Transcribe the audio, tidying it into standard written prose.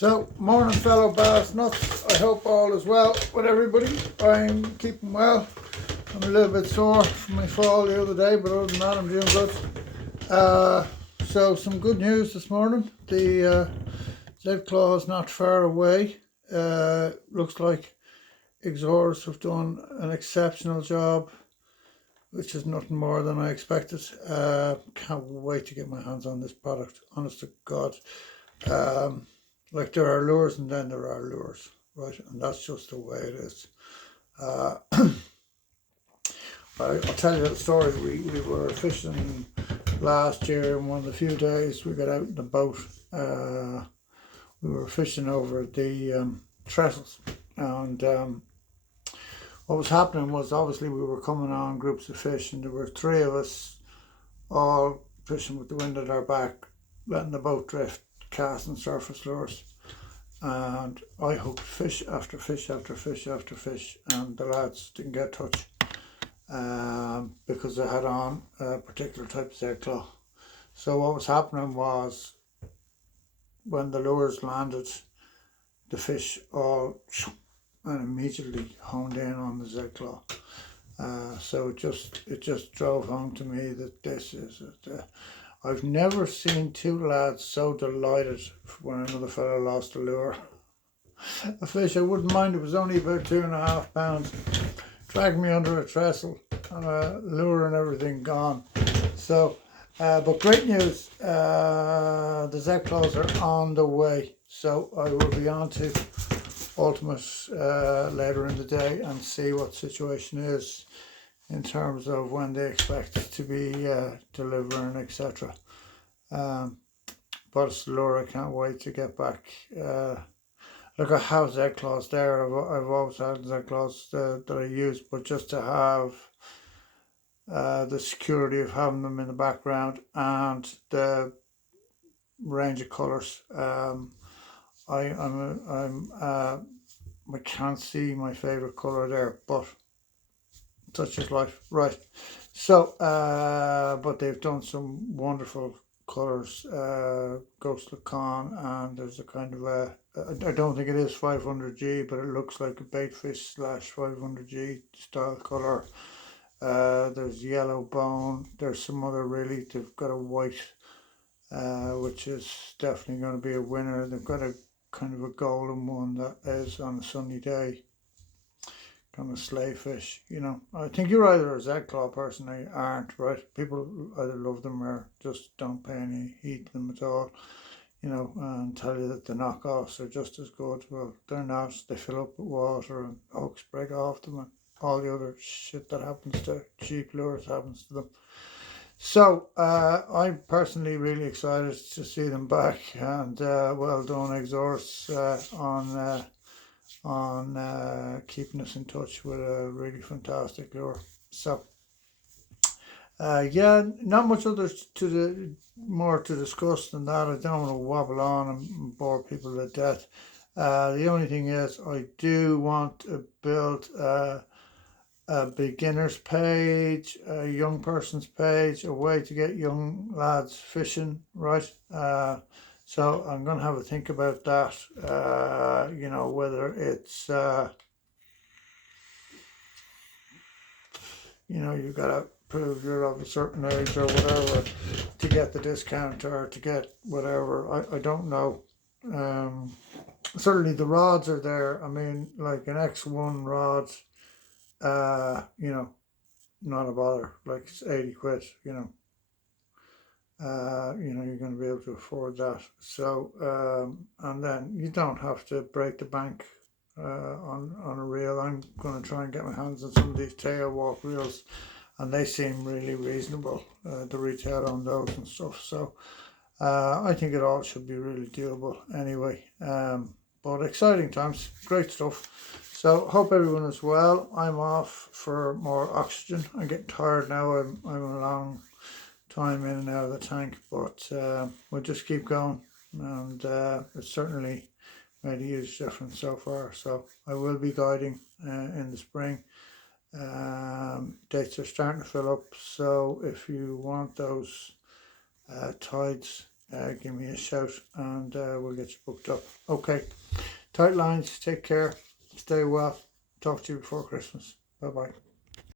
So, morning fellow bass nuts. I hope all is well with everybody. I'm keeping well. I'm a little bit sore from my fall the other day, but other than that I'm doing good. So some good news this morning. The zclaws not far away. Looks like exhorers have done an exceptional job, which is nothing more than I expected. Can't wait to get my hands on this product, honest to God. Like there are lures and then there are lures, right? And that's just the way it is. I'll tell you a story. We were fishing last year, and one of the few days we got out in the boat. We were fishing over the trestles, and what was happening was obviously we were coming on groups of fish, and there were three of us all fishing with the wind at our back, letting the boat drift, casting surface lures. And I hooked fish after fish after fish after fish, and the lads didn't get touch because they had on a particular type of zclaw. So what was happening was when the lures landed, the fish all and immediately honed in on the zclaw. So it just drove home to me that this is it. I've never seen two lads so delighted when another fellow lost a lure. A fish I wouldn't mind, it was only about 2.5 pounds, dragged me under a trestle, lure and everything gone. So, but great news, the zclaws are on the way. So I will be on to Ultimate later in the day and see what the situation is in terms of when they expect to be delivering, etc. But it's the lure, I can't wait to get back. Look, I have zclaws there. I've always had zclaws that I use, but just to have the security of having them in the background and the range of colours. I can't see my favourite colour there, but such is life, right? So, but they've done some wonderful colours, Ghost Lacan, and there's a kind of a, I don't think it is 500G, but it looks like a baitfish / 500G style colour. There's yellow bone, there's some other really, they've got a white, which is definitely going to be a winner. They've got a kind of a golden one that is on a sunny day, kind of sleigh fish, you know. I think you're either a zclaw person or you aren't, right? People either love them or just don't pay any heed to them at all, you know, and tell you that the knockoffs are just as good. Well, they're not. They fill up with water and hooks break off them and all the other shit that happens to cheap lures happens to them. So I'm personally really excited to see them back, and well done exhorts on keeping us in touch with a really fantastic lure. So yeah, not much more to discuss than that. I don't want to wobble on and bore people to death. The only thing is I do want to build a beginner's page, a young person's page, a way to get young lads fishing, right? So I'm going to have a think about that, you know, whether it's, you know, you've got to prove you're of a certain age or whatever to get the discount or to get whatever. I don't know. Certainly the rods are there. I mean, like an X1 rod, you know, not a bother, like it's 80 quid, you know. You know, you're going to be able to afford that. So, and then you don't have to break the bank on a reel. I'm going to try and get my hands on some of these tail walk reels, and they seem really reasonable, the retail on those and stuff. So, I think it all should be really doable anyway. But exciting times, great stuff. So hope everyone is well. I'm off for more oxygen. I'm getting tired now. I'm a long time in and out of the tank, but we'll just keep going, and it's certainly made a huge difference so far. So I will be guiding in the spring. Dates are starting to fill up, so if you want those tides give me a shout and we'll get you booked up. Okay, tight lines, take care, stay well, talk to you before Christmas. Bye bye.